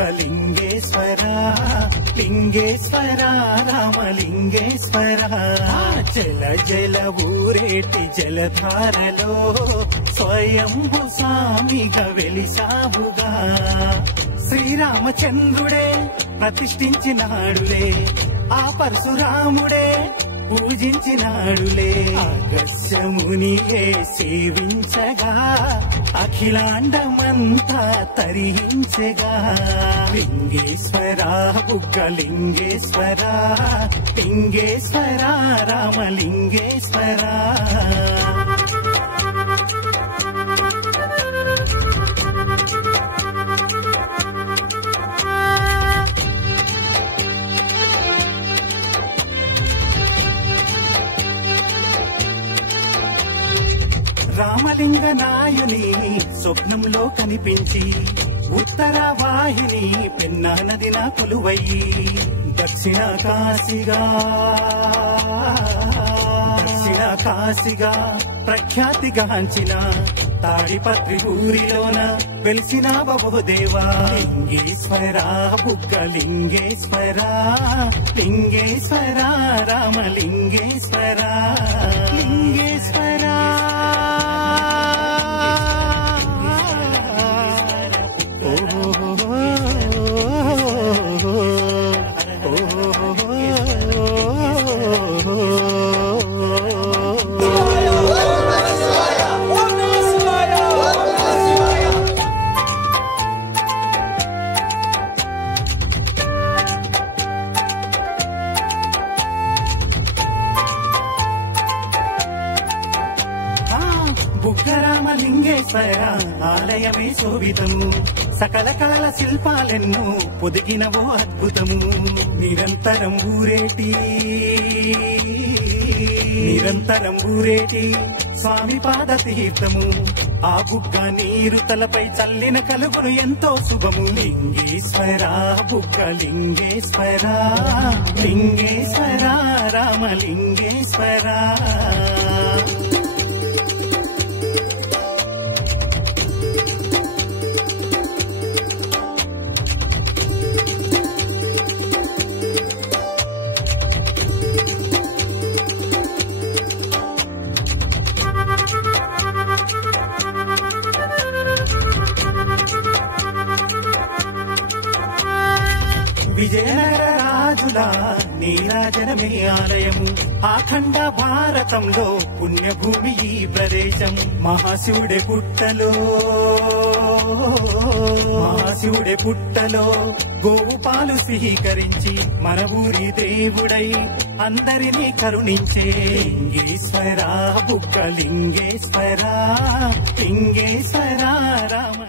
బుగ్గలింగేశ్వర లింగేశ్వర రామలింగేశ్వర జల జల ఊరేటి జలధారలో స్వయంభు స్వామిగా వెలిశావుగా శ్రీరామచంద్రుడే ప్రతిష్ఠించినాడులే ఆ పరశురాముడే పూజించినాడులే ఆగస్యమునియే సేవించగా అఖిలాండమంతా తరించగా లింగేశ్వర బుగ్గలింగేశ్వర లింగేశ్వర రామలింగేశ్వర రామలింగ నాయుని స్వప్నంలో కనిపించి ఉత్తర వాహిని పెన్నా నదిన కొలువయ్యి దక్షిణ కాశీగా ప్రఖ్యాతిగాంచిన తాడిపత్రి ఊరిలోన వెలిసిన బహుదేవా లింగేశ్వర బుగ్గలింగేశ్వర లింగేశ్వర రామలింగేశ్వర లింగేశ్వర బుగ్గరామలింగేశ్వర ఆలయమే శోభితము సకల కళల శిల్పాలెన్నో పొదిగినవో అద్భుతము నిరంతరం ఊరేటి స్వామి పాద తీర్థము ఆ బుగ్గ నీరు తలపై చల్లిన కలుగును ఎంతో శుభము లింగేశ్వర బుగ్గలింగేశ్వర లింగేశ్వర రామలింగేశ్వర విజయనగర రాజుల నీరాజనమే ఆలయము అఖండ భారతంలో పుణ్యభూమి ఈ ప్రదేశం మహాశివుడే పుట్టలో గోవు పాలు స్వీకరించి మన ఊరి దేవుడై అందరినీ కరుణించే లింగేశ్వర బుగ్గలింగేశ్వర లింగేశ్వర రామ